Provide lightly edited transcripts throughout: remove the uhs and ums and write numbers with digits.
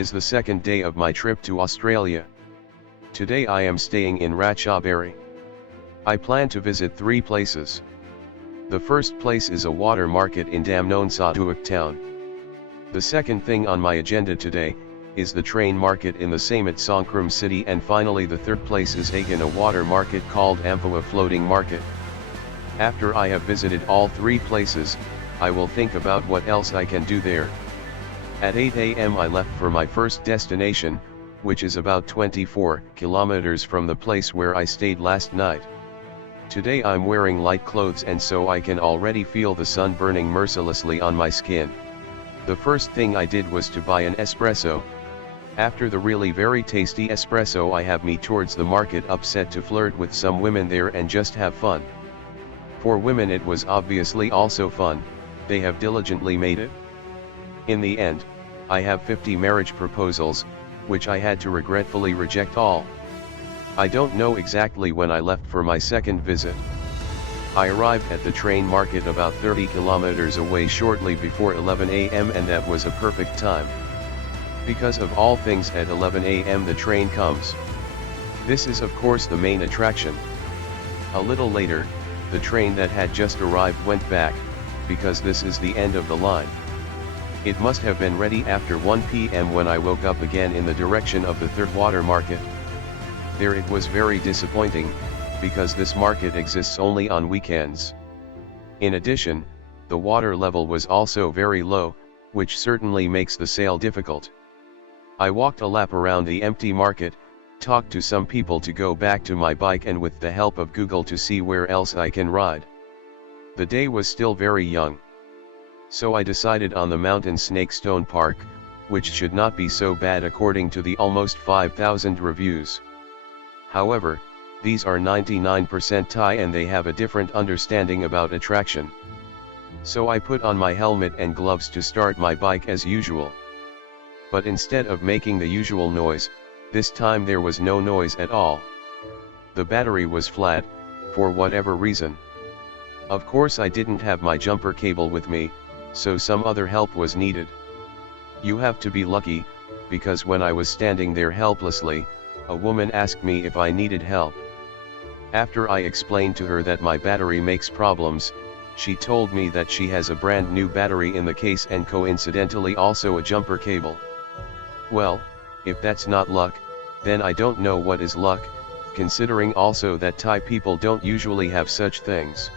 is the second day of my trip to Australia. Today I am staying in Ratchaburi. I plan to visit 3 places. The first place is a water market in Damnonsatuak town. The second thing on my agenda today is the train market in the same at Songkram city, and finally the third place is again a water market called Amphoa floating market. After I have visited all 3 places, I will think about what else I can do there. At 8 a.m. I left for my first destination, which is about 24 kilometers from the place where I stayed last night. Today I'm wearing light clothes, and so I can already feel the sun burning mercilessly on my skin. The first thing I did was to buy an espresso. After the really very tasty espresso, I have me towards the market upset to flirt with some women there and just have fun. For women it was obviously also fun, they have diligently made it. In the end, I have 50 marriage proposals, which I had to regretfully reject all. I don't know exactly when I left for my second visit. I arrived at the train market about 30 kilometers away shortly before 11 a.m. and that was a perfect time. Because of all things, at 11 a.m. the train comes. This is of course the main attraction. A little later, the train that had just arrived went back, because this is the end of the line. It must have been ready after 1 p.m. when I woke up again in the direction of the third water market. There it was very disappointing, because this market exists only on weekends. In addition, the water level was also very low, which certainly makes the sale difficult. I walked a lap around the empty market, talked to some people to go back to my bike, and with the help of Google to see where else I can ride. The day was still very young. So I decided on the Mountain Snake Stone Park, which should not be so bad according to the almost 5,000 reviews. However, these are 99% Thai and they have a different understanding about attraction. So I put on my helmet and gloves to start my bike as usual. But instead of making the usual noise, this time there was no noise at all. The battery was flat, for whatever reason. Of course I didn't have my jumper cable with me, so some other help was needed. You have to be lucky, because when I was standing there helplessly, a woman asked me if I needed help. After I explained to her that my battery makes problems, she told me that she has a brand new battery in the case and coincidentally also a jumper cable. Well, if that's not luck, then I don't know what is luck, considering also that Thai people don't usually have such things.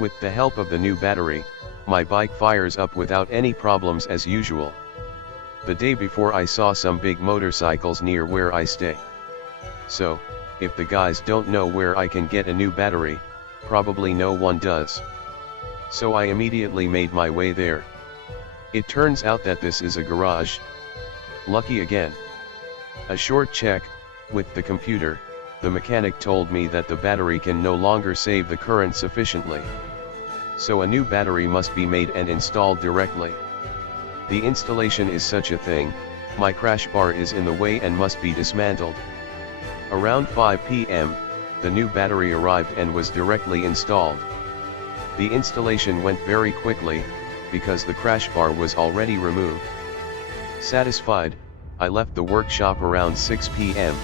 With the help of the new battery, my bike fires up without any problems as usual. The day before I saw some big motorcycles near where I stay. So, if the guys don't know where I can get a new battery, probably no one does. So I immediately made my way there. It turns out that this is a garage. Lucky again. A short check with the computer, the mechanic told me that the battery can no longer save the current sufficiently. So a new battery must be made and installed directly. The installation is such a thing, my crash bar is in the way and must be dismantled. Around 5 p.m., the new battery arrived and was directly installed. The installation went very quickly, because the crash bar was already removed. Satisfied, I left the workshop around 6 p.m.